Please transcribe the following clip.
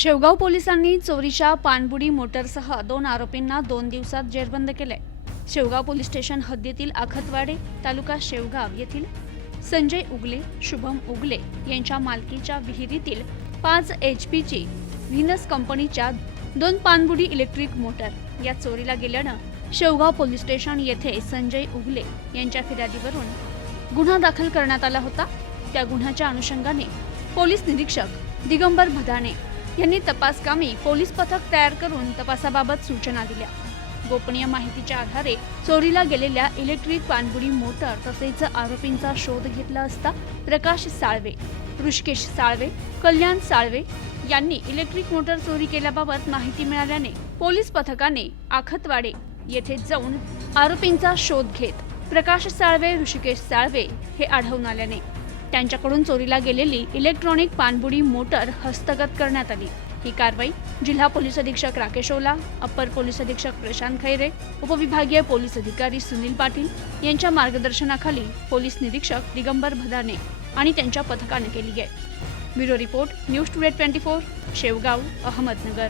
शेवगाव पोलिसांनी चोरीच्या पानबुडी मोटरसह दोन आरोपींना दोन दिवसात जेरबंद केले शेवगाव पोलीस स्टेशन हद्दीतील आखतवाडे तालुका शेवगाव येथील संजय उगले शुभम उगले यांच्या मालकीच्या विहिरीतील पाच एच पीची व्हिनस कंपनीच्या दोन पानबुडी इलेक्ट्रिक मोटर या चोरीला गेल्यानं शेवगाव पोलीस स्टेशन येथे संजय उगले यांच्या फिर्यादीवरून गुन्हा दाखल करण्यात आला होता. त्या गुन्ह्याच्या अनुषंगाने पोलीस निरीक्षक दिगंबर भदाणे यांनी तपासकामी पोलीस पथक तयार करून तपासाबाबत सूचना दिल्या. गोपनीय माहितीच्या आधारे चोरीला गेलेल्या इलेक्ट्रिक पाणबुडी मोटर तसेच आरोपींचा शोध घेतला असता प्रकाश साळवे ऋषिकेश साळवे कल्याण साळवे यांनी इलेक्ट्रिक मोटर चोरी केल्याबाबत माहिती मिळाल्याने पोलीस पथकाने आखतवाडे येथे जाऊन आरोपींचा शोध घेत प्रकाश साळवे ऋषिकेश साळवे हे आढळून आल्याने त्यांच्याकडून चोरीला गेलेली इलेक्ट्रॉनिक पाणबुडी मोटर हस्तगत करण्यात आली. ही कारवाई जिल्हा पोलीस अधीक्षक राकेश ओला अप्पर पोलीस अधीक्षक प्रशांत खैरे उपविभागीय पोलीस अधिकारी सुनील पाटील यांच्या मार्गदर्शनाखाली पोलीस निरीक्षक दिगंबर भदाने आणि त्यांच्या पथकाने केली आहे bureau report news today twenty four Shevgaon Ahmednagar.